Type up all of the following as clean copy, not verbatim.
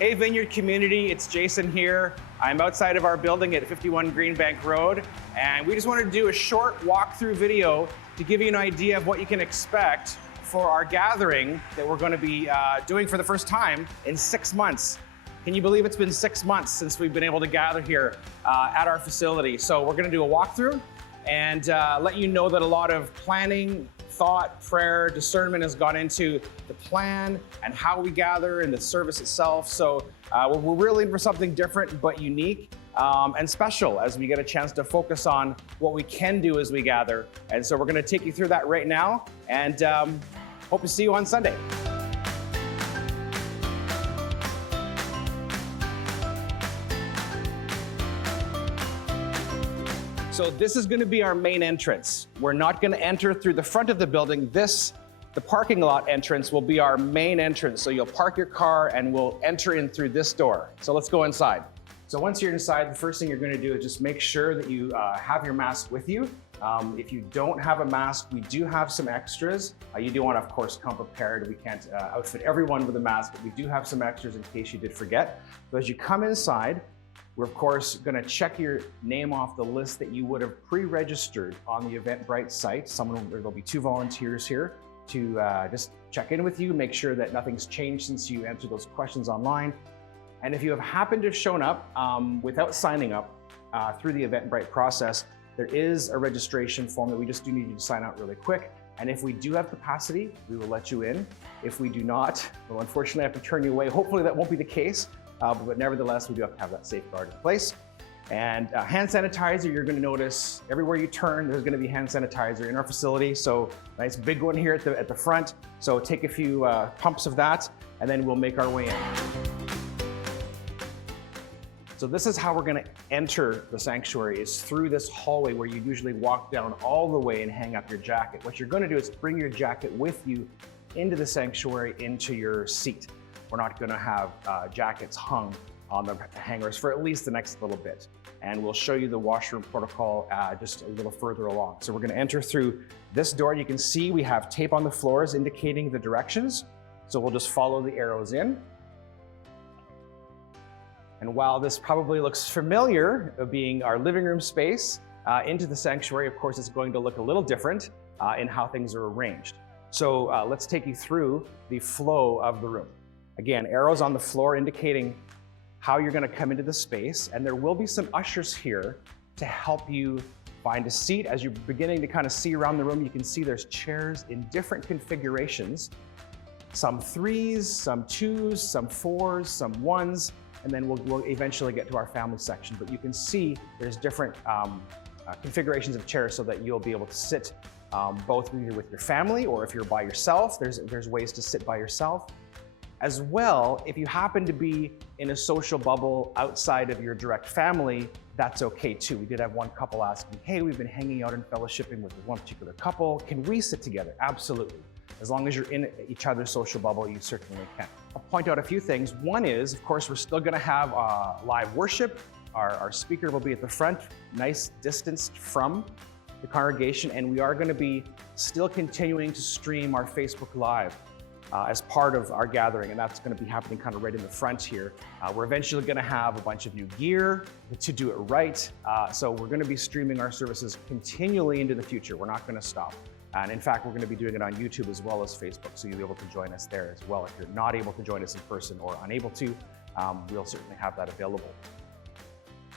Hey Vineyard community, it's Jason here. I'm outside of our building at 51 Greenbank Road, and we just wanted to do a short walkthrough video to give you an idea of what you can expect for our gathering that we're going to be doing for the first time in 6 months. Can you believe it's been 6 months since we've been able to gather here at our facility? So we're going to do a walkthrough and let you know that a lot of planning, thought, prayer, discernment has gone into the plan and how we gather and the service itself. So we're really in for something different but unique and special as we get a chance to focus on what we can do as we gather. And so we're going to take you through that right now, and hope to see you on Sunday. So this is going to be our main entrance. We're not going to enter through the front of the building. The parking lot entrance will be our main entrance. So you'll park your car and we'll enter in through this door. So let's go inside. So once you're inside, the first thing you're going to do is just make sure that you have your mask with you. If you don't have a mask, we do have some extras. You do want to, of course, come prepared. We can't outfit everyone with a mask, but we do have some extras in case you did forget. So as you come inside, we're of course going to check your name off the list that you would have pre-registered on the Eventbrite site. There'll be 2 volunteers here to just check in with you, make sure that nothing's changed since you answered those questions online. And if you have happened to have shown up without signing up through the Eventbrite process, there is a registration form that we just do need you to sign out really quick. And if we do have capacity, we will let you in. If we do not, we'll unfortunately have to turn you away. Hopefully that won't be the case. But nevertheless, we do have to have that safeguard in place. And hand sanitizer, you're going to notice everywhere you turn, there's going to be hand sanitizer in our facility. So nice big one here at the front. So take a few pumps of that, and then we'll make our way in. So this is how we're going to enter the sanctuary, is through this hallway where you usually walk down all the way and hang up your jacket. What you're going to do is bring your jacket with you into the sanctuary, into your seat. We're not going to have jackets hung on the hangers for at least the next little bit. And we'll show you the washroom protocol just a little further along. So we're going to enter through this door. You can see we have tape on the floors indicating the directions. So we'll just follow the arrows in. And while this probably looks familiar, being our living room space, into the sanctuary, of course, it's going to look a little different in how things are arranged. So let's take you through the flow of the room. Again, arrows on the floor indicating how you're going to come into the space, and there will be some ushers here to help you find a seat. As you're beginning to kind of see around the room, you can see there's chairs in different configurations. Some 3s, some 2s, some 4s, some 1s, and then we'll eventually get to our family section. But you can see there's different configurations of chairs so that you'll be able to sit both either with your family, or if you're by yourself, there's ways to sit by yourself. As well, if you happen to be in a social bubble outside of your direct family, that's okay too. We did have one couple asking, hey, we've been hanging out and fellowshipping with one particular couple. Can we sit together? Absolutely. As long as you're in each other's social bubble, you certainly can. I'll point out a few things. One is, of course, we're still going to have live worship. Our speaker will be at the front, nice distanced from the congregation, and we are going to be still continuing to stream our Facebook Live as part of our gathering, and that's going to be happening kind of right in the front here. We're eventually going to have a bunch of new gear to do it right, so we're going to be streaming our services continually into the future. We're not going to stop. And in fact, we're going to be doing it on YouTube as well as Facebook, so you'll be able to join us there as well. If you're not able to join us in person or unable to, we'll certainly have that available.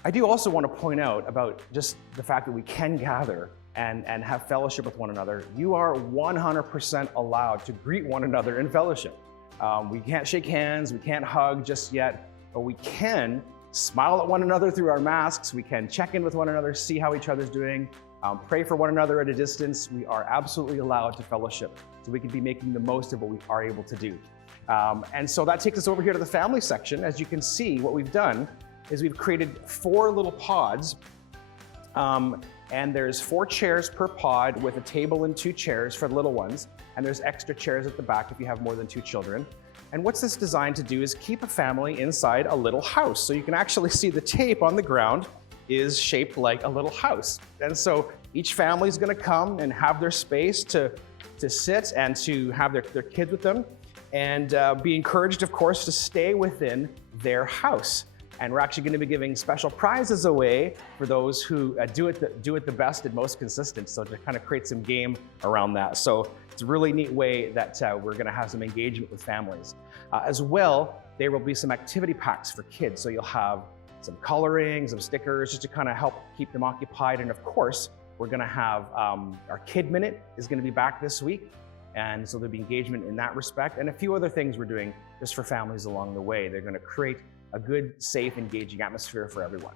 I do also want to point out about just the fact that we can gather and have fellowship with one another. You are 100% allowed to greet one another in fellowship. We can't shake hands, we can't hug just yet, but we can smile at one another through our masks. We can check in with one another, see how each other's doing, pray for one another at a distance. We are absolutely allowed to fellowship, so we can be making the most of what we are able to do. And so that takes us over here to the family section. As you can see, what we've done is we've created 4 little pods. And there's 4 chairs per pod with a table and 2 chairs for the little ones. And there's extra chairs at the back if you have more than 2 children. And what's this designed to do is keep a family inside a little house. So you can actually see the tape on the ground is shaped like a little house. And so each family is going to come and have their space to sit and to have their kids with them. And be encouraged, of course, to stay within their house. And we're actually going to be giving special prizes away for those who do it the best and most consistent. So to kind of create some game around that. So it's a really neat way that we're going to have some engagement with families. As well, there will be some activity packs for kids. So you'll have some coloring, some stickers, just to kind of help keep them occupied. And of course, we're going to have our Kid Minute is going to be back this week. And so there'll be engagement in that respect. And a few other things we're doing just for families along the way. They're going to create a good, safe, engaging atmosphere for everyone.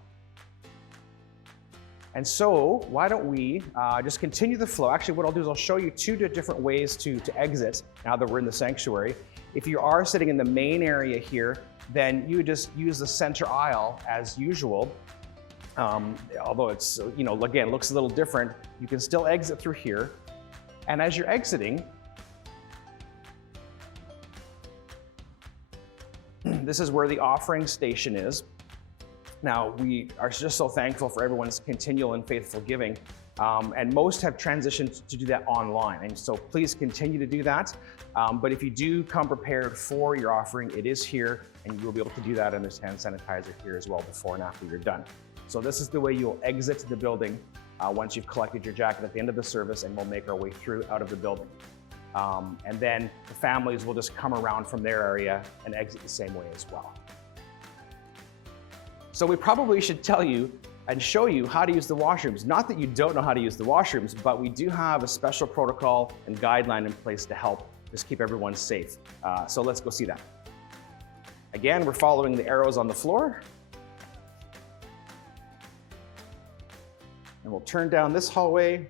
And so why don't we just continue the flow. Actually, what I'll do is I'll show you two different ways to exit now that we're in the sanctuary. If you are sitting in the main area here, then you just use the center aisle as usual. Although it's, again, looks a little different, you can still exit through here. And as you're exiting, this is where the offering station is. Now, we are just so thankful for everyone's continual and faithful giving. And most have transitioned to do that online. And so please continue to do that. But if you do come prepared for your offering, it is here, and you will be able to do that, and there's hand sanitizer here as well before and after you're done. So this is the way you'll exit the building once you've collected your jacket at the end of the service, and we'll make our way through out of the building. And then the families will just come around from their area and exit the same way as well. So we probably should tell you and show you how to use the washrooms. Not that you don't know how to use the washrooms, but we do have a special protocol and guideline in place to help just keep everyone safe. So let's go see that. Again, we're following the arrows on the floor. And we'll turn down this hallway.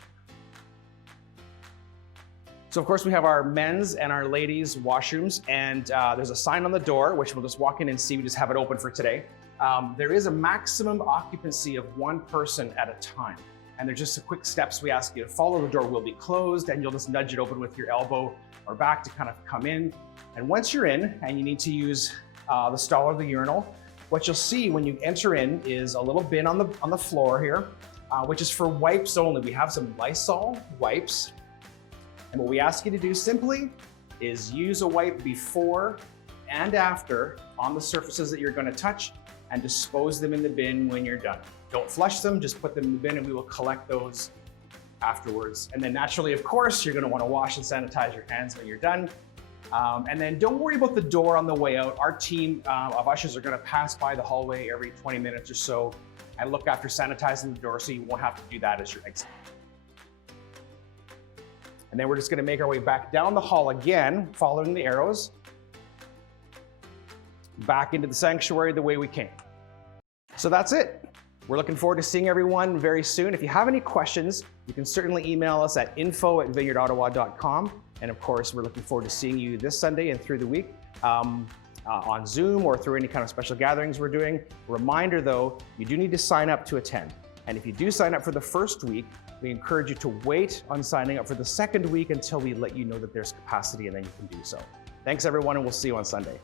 So of course we have our men's and our ladies' washrooms, and there's a sign on the door, which we'll just walk in and see. We just have it open for today. There is a maximum occupancy of one person at a time. And there's just some quick steps we ask you to follow. The door will be closed, and you'll just nudge it open with your elbow or back to kind of come in. And once you're in and you need to use the stall or the urinal, what you'll see when you enter in is a little bin on the floor here, which is for wipes only. We have some Lysol wipes. And what we ask you to do simply is use a wipe before and after on the surfaces that you're going to touch, and dispose them in the bin when you're done. Don't flush them, just put them in the bin, and we will collect those afterwards. And then naturally, of course, you're going to want to wash and sanitize your hands when you're done. And then don't worry about the door on the way out. Our team of ushers are going to pass by the hallway every 20 minutes or so and look after sanitizing the door, so you won't have to do that as you're exiting. And then we're just going to make our way back down the hall again, following the arrows, back into the sanctuary the way we came. So that's it. We're looking forward to seeing everyone very soon. If you have any questions, you can certainly email us at info@vineyardottawa.com. And of course, we're looking forward to seeing you this Sunday and through the week on Zoom or through any kind of special gatherings we're doing. Reminder though, you do need to sign up to attend. And if you do sign up for the first week, we encourage you to wait on signing up for the second week until we let you know that there's capacity, and then you can do so. Thanks everyone, and we'll see you on Sunday.